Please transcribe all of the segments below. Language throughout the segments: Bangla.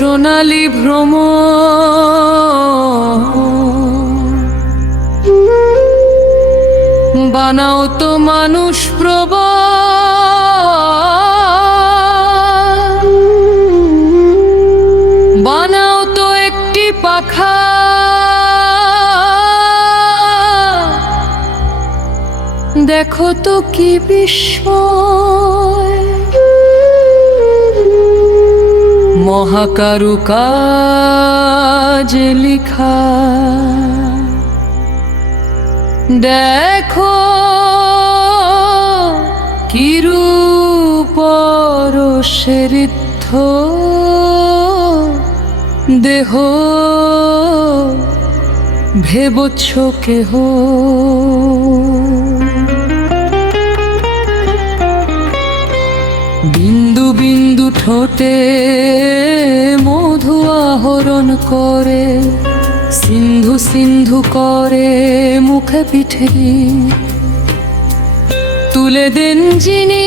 সোনালি ভ্রম বানাও তো মানুষ প্রবাল, বানাও তো একটি পাখা, দেখো তো কি বিস্ময় মহাকারুকাজ লিখা। দেখো কি রূপ রসেরিদ্ধ দেহ, ভেবছ কেহ বিন্দু বিন্দু ঠোঁটে মধু আহরণ করে, সিন্ধু সিন্ধু করে মুখে পিঠে তুলে দেন যিনি,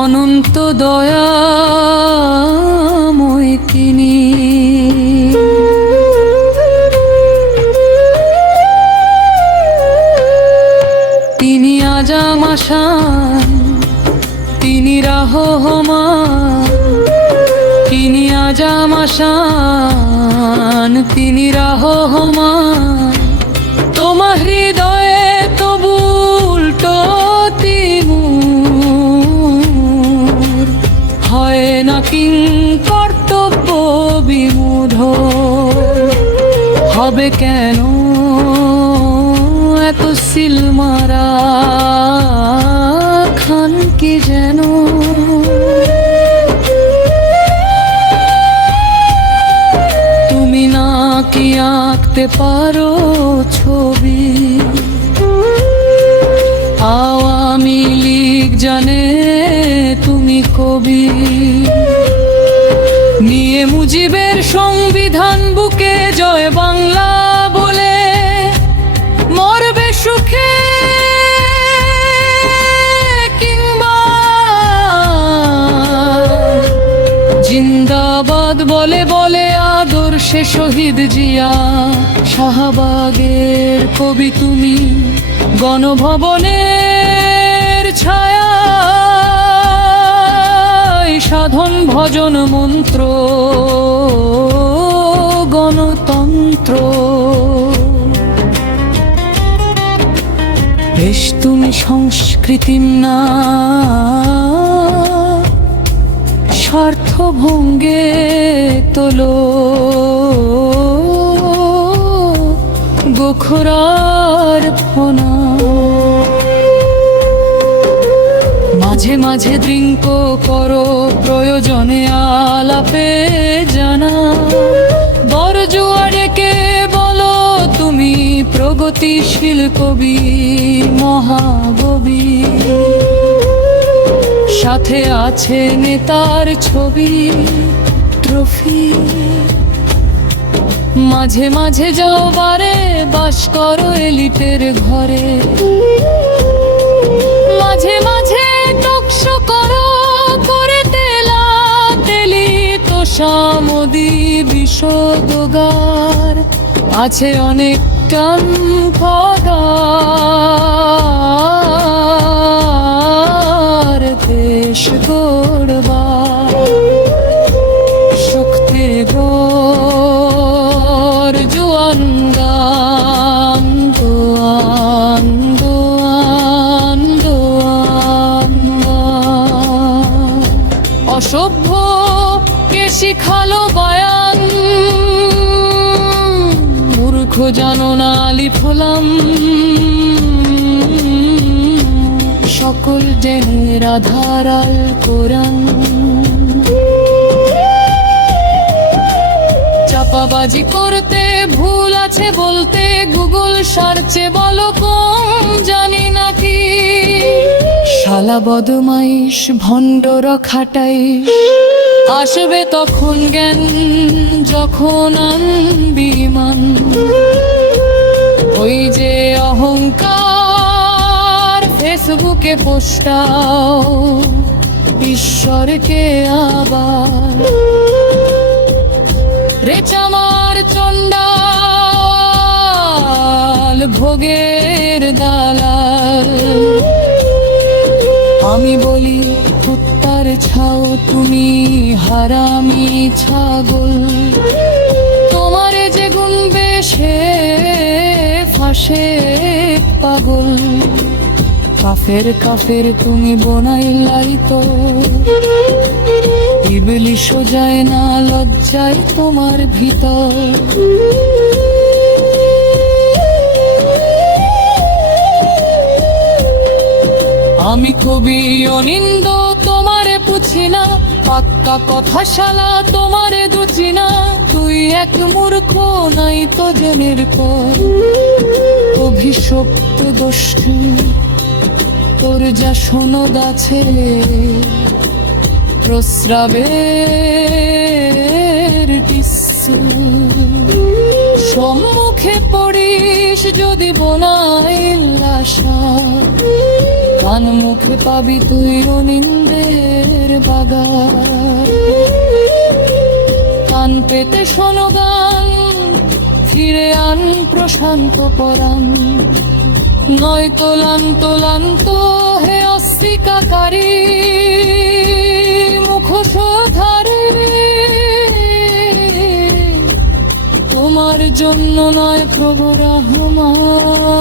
অনন্ত দয়াময় তিনি। তিনি আজাম আসান, তিনি রাহমান, তিনি আজাম আসান, তিনি রাহমান। তোমার হৃদয়ে তবু উল্টো তিমুর হয় না কিং কর্তব্য বিমূঢ়, হবে কেন এত সিলমারা খান কি যেন। তুমি না কি আঁকতে পারো ছবি, আওয়ামী লীগ জানে তুমি কবি, নিয়ে মুজিবের সংবিধান বুকে জয় বাংলা বলে মরবে সুখে কিংবা জিন্দাবাদ বলে বলে আদর্শে শহীদ জিয়া। শাহবাগের কবি তুমি, গণভবনের ছায়া সাধন ভজন মন্ত্র গণতন্ত্র। বেশ তুমি সংস্কৃতির না স্বার্থ ভঙ্গে তোলো গোখরার ফোনা। মাঝে মাঝে ড্রিঙ্ক করো প্রয়োজনে আলাপে জানা, বড়জুয়ারেকে বলো তুমি প্রগতিশীল কবি মহাকবি, সাথে আছে নেতার ছবি ট্রফি। মাঝে মাঝে যাও বারে বাস করো এলিটের ঘরে, মাঝে মাঝে টকশো করো করে তেলা তেলি তো সামদি বিষোদগার। আছে অনেক কাম পগার দেশ গড়বার শক্তির গড় জুয়ান গান দোয়ান দোয়ান দোয়ান গান। অসভ্য কে শিখালো বয়ান, মূর্খ জানো না আলিফ লাম, সকল জেনের আধার আল কোরআন। চাপাবাজি করতে ভুল আছে বলতে, গুগল সার্চে বলো কম জানি নাকি। শালা বদমাইশ ভণ্ডরা খাটাইশ, আসবে তখন জ্ঞান যখন আনবি মান। ওই যে অহংকার ফেসবুকে পোস্টাও ঈশ্বরকে আবার রেচামার চণ্ডাল ভোগের দালাল। আমি বলি কুত্তার ছাও তুমি হারামি ছাগল, তোমারে যে গুনবে সে ফাঁসে পাগল। কাফের কাফের তুমি বনাইলাই তো, ইবলিশও যায় না লজ্জায় তোমার ভিতর। আমি কবি অনিন্দ তোমারে পুছি না, পাক্কা কথা শালা তোমারে দুচি না। তুই এক মূর্খ নাই তো জনের পর, অভিশপ্ত গোষ্ঠী তোর যা শোনদ আছে প্রস্রাবের কিচ্ছু। সম্মুখে পড়িস যদি বোনাইল আশা, কান মুখে পাবি তুই অনিন্দের বাগান। কান পেতে শোনো গান, ফিরে আন প্রশান্ত পরাণ। নয় তোলান্ত হে অস্তিকাকারী মুখোশধারী, তোমার জন্য নয় প্রভু রহমান।